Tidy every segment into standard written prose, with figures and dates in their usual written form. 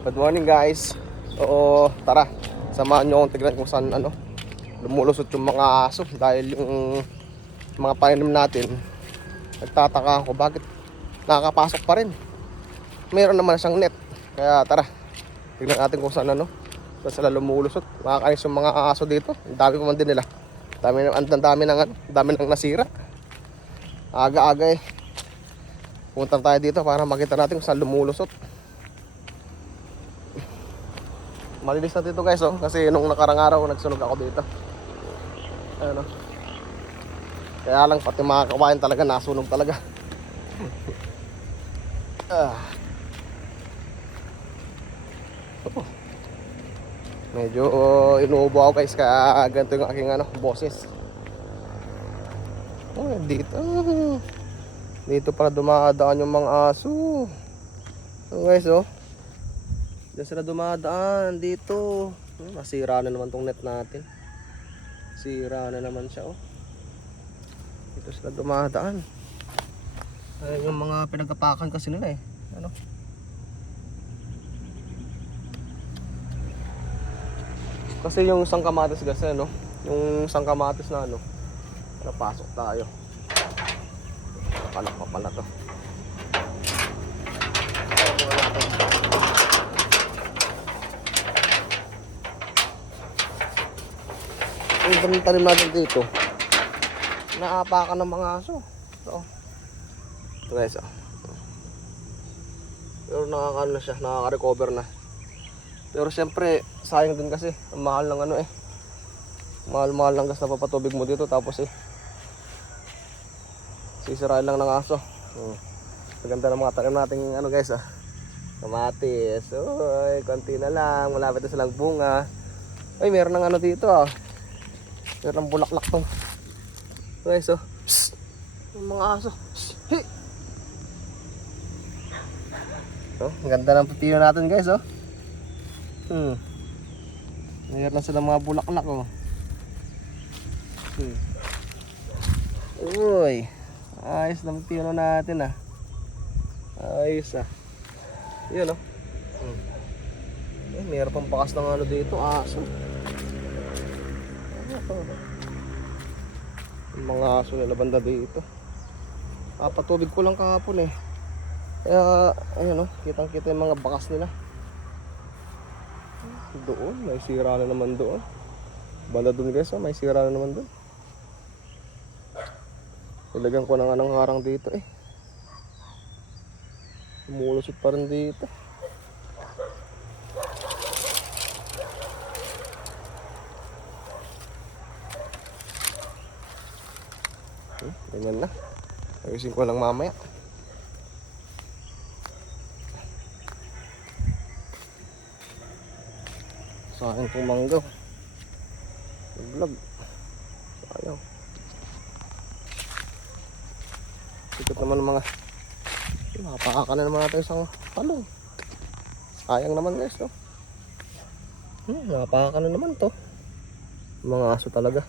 Good morning guys. Oo, tara. Samahan nyo akong tignan kung saan lumulusot yung mga aso. Dahil yung mga painom natin, nagtataka ako bakit nakakapasok pa rin. Meron naman siyang net. Kaya tara, tignan natin kung saan saan sila lumulusot. Makakainis yung mga aso dito. Ang dami pa man din nila. Dami nang nasira. Aga-aga eh. Punta tayo dito para makita natin kung saan lumulusot. Malinis na dito guys kasi nung nakarang araw nagsunog ako dito. Ayun Kaya lang pati mga kawain talaga nasunog talaga. Medyo inuubo ako guys kaya ganito yung aking boses. Dito pala dumadaan yung mga aso. Guys diyan sila dumadaan dito. Masira na naman tong net natin. Sira na naman siya Dito sila dumadaan. Ayun yung mga pinagapakan kasi nila Kasi yung sangkamatis kasi yung sangkamatis na napasok tayo. Palak pa pala to. Yung tanim natin dito naapakan ng mga aso. Ito guys pero nakakano na siya, nakaka-recover na. Pero siyempre sayang din kasi ang mahal ng mahal ng gas na papatubig mo dito tapos sisirain lang ng aso. Maganda ng mga tanim nating guys kamatis. Konti na lang, malapit na silang bunga. Meron ng dito meron ng bulaklak tong guys yung mga aso. Hey! Ang ganda ng pipino natin guys Meron na silang mga bulaklak Uy, ayos na pipino natin ayos yun meron pang bakas ng dito aso. Yung mga aso nila banda dito. Patubig ko lang kahapon kaya kitang kita yung mga bakas nila. Doon may sira na naman doon. Banda doon guys may sira na naman doon. Ilagyan ko na nga ng harang dito Lumulusot pa rin dito. Ganyan na. Ayusin ko lang mamaya. Sayang itong manggaw. Naglag. Sayang. Sikot naman ng mga makapaka na naman natin isang talong. Sayang naman guys makapaka na naman to. Mga aso talaga.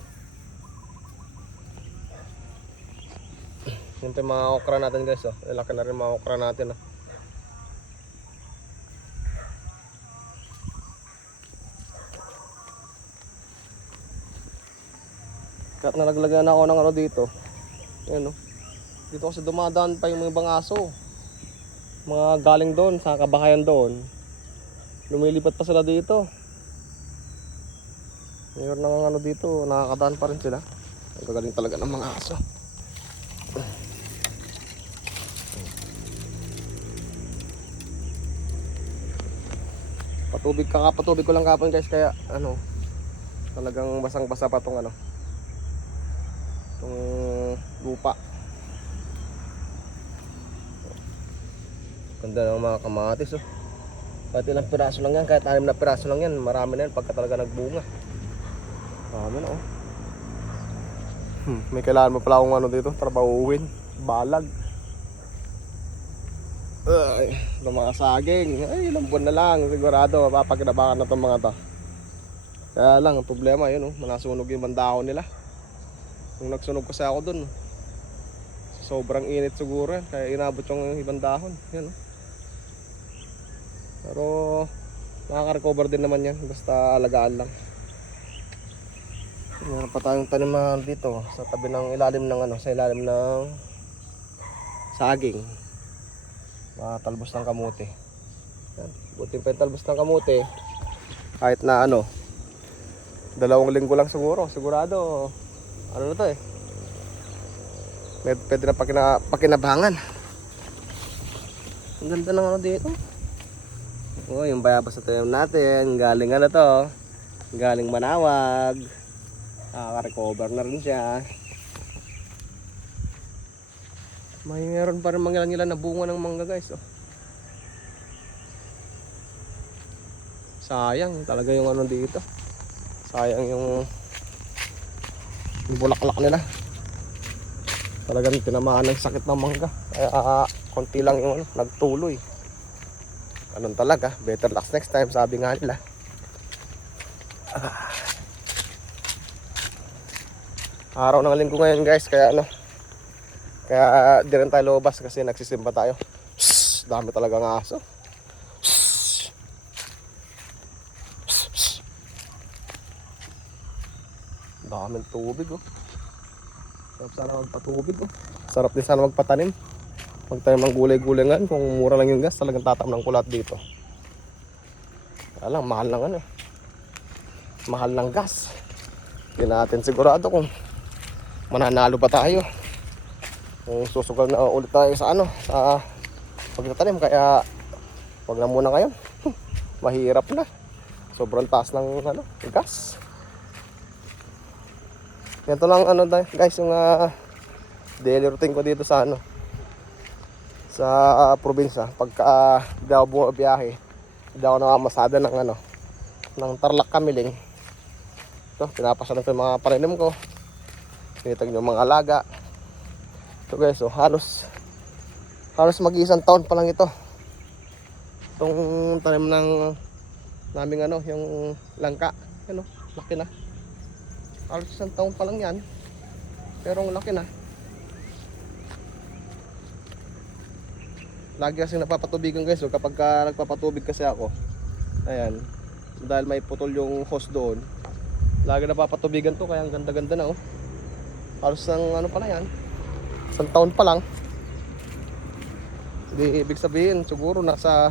Siyempre mga okra natin guys laki na rin mga okra natin Kahit nalaglagan ako ng dito. Ayan Dito kasi dumadaan pa yung mga ibang aso. Mga galing doon sa kabahayan doon. Lumilipat pa sila dito. Mayroon ng dito, nakakadaan pa rin sila. Ang gagaling talaga ng mga aso. Patubig ko lang kapon guys kaya talagang basang-basa pa tong tong lupa. Ganda ng mga kamatis Kahit ilang piraso lang yan, kahit 6 na piraso lang yan, marami na yan pagka talaga nagbunga. Marami na May kailangan mo pala akong dito, trabahuin, balag. Mga saging, ilang buwan na lang, sigurado mapapakinabangan na itong mga to. Kaya lang, ang problema manasunog yung bandahon nila. Nung nagsunog kasi ako dun, sobrang init siguro kaya inabot yung ibang dahon. Pero Makaka-recover din naman yan, basta alagaan lang. Meron pa tayong taniman dito sa tabi ng ilalim ng ano, sa ilalim ng saging. Mga talbos ng kamote. Yan. Buti pa yung talbos ng kamote. Kahit na ano, 2 linggo lang siguro, sigurado. Ano na to eh. Pwede na pakinabangan. Ang ganda ng ano dito. Oh, yung bayabas na tayo natin, galing ano to, galing Manawag. Nakaka-recover na rin siya. Mayroon pa rin mga ilan na bunga ng mangga guys. Oh. Sayang talaga yung ano dito. Sayang yung bulaklak nila. Talagang tinamaan ng sakit ng mangga. Kaya konti lang yung ano, nagtuloy. Ganun talaga, better luck next time, sabi nga nila. Araw ng linggo ngayon guys, kaya ano, kaya di rin tayo lumabas kasi nagsisimba tayo. Shhh, dami talaga ng aso. Shhh. Shhh, shhh. Daming tubig oh. Sarap sana magpatubig oh. Sarap din sana magpatanim. Magtanim ng gulay-gulingan, kung mura lang yung gas, talagang tatamnan ko lahat dito. Kaya lang, mahal ng ano eh. Mahal ng gas. Hindi natin sigurado kung mananalo pa tayo. Kung susugal na ulit tayo sa ano, sa pagtatanim. Kaya, wag na muna ngayon. Mahirap na. Sobrang taas ng ano, gas. Ito lang ano guys, yung daily routine ko dito sa ano, sa probinsya. Pagka di ako bumabiyahe, hindi ako nakamasada ng ano, ng Tarlac Kamiling. Ito, pinapasya na ito yung mga paninim ko. Pinitag yung mga alaga. Ito guys, so halos mag-iisang taon pa lang ito. Itong tanim ng naming ano, yung langka. Ano, laki na. Halos isang taon pa lang yan. Pero ang laki na. Lagi kasi napapatubigan guys, so kapag nagpapatubig kasi ako, ayan, dahil may putol yung hose doon, lagi napapatubigan to, kaya ang ganda-ganda na oh. Halos ng ano pa na yan, isang taon pa lang. Hindi ibig sabihin, siguro nasa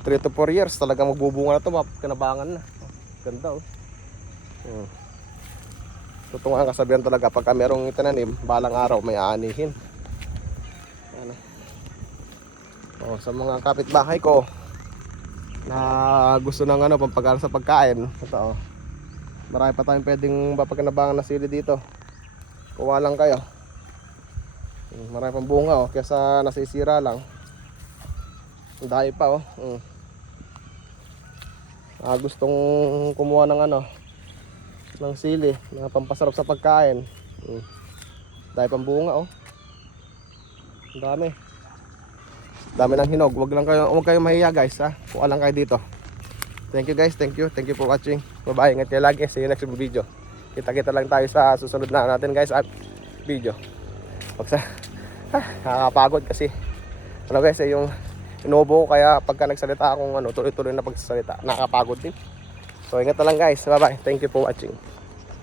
3 to 4 years talaga magbubunga na to, kinabangan na. Ganda oh. Totoo nga kasabihan talaga, pagka merong itinanim, balang araw may aanihin. Ano? Oh, sa mga kapitbahay ko na gusto ng ano, pampagana sa pagkain, ito oh. Marami pa tayong pwedeng mapagkinabangan na sili dito. Kuha lang kayo. Marami pang bunga oh, kaysa nasisira lang. Dahil pa oh. Gustong kumuha ng ano, ng sili na pampasarap sa pagkain. Dahil pang bunga oh. Ang dami ng hinog. Huwag kayong mahiya guys ha. Kuha lang kayo dito. Thank you guys, thank you for watching. Bye bye, ingat kayo lagi. See you next video. Kita lang tayo sa susunod na natin guys at video. Nakakapagod kasi ano guys, yung inuubo ko, kaya pagka nagsalita akong ano, tuloy-tuloy na pagsasalita, nakakapagod din. So ingat na lang guys, bye bye, thank you for watching.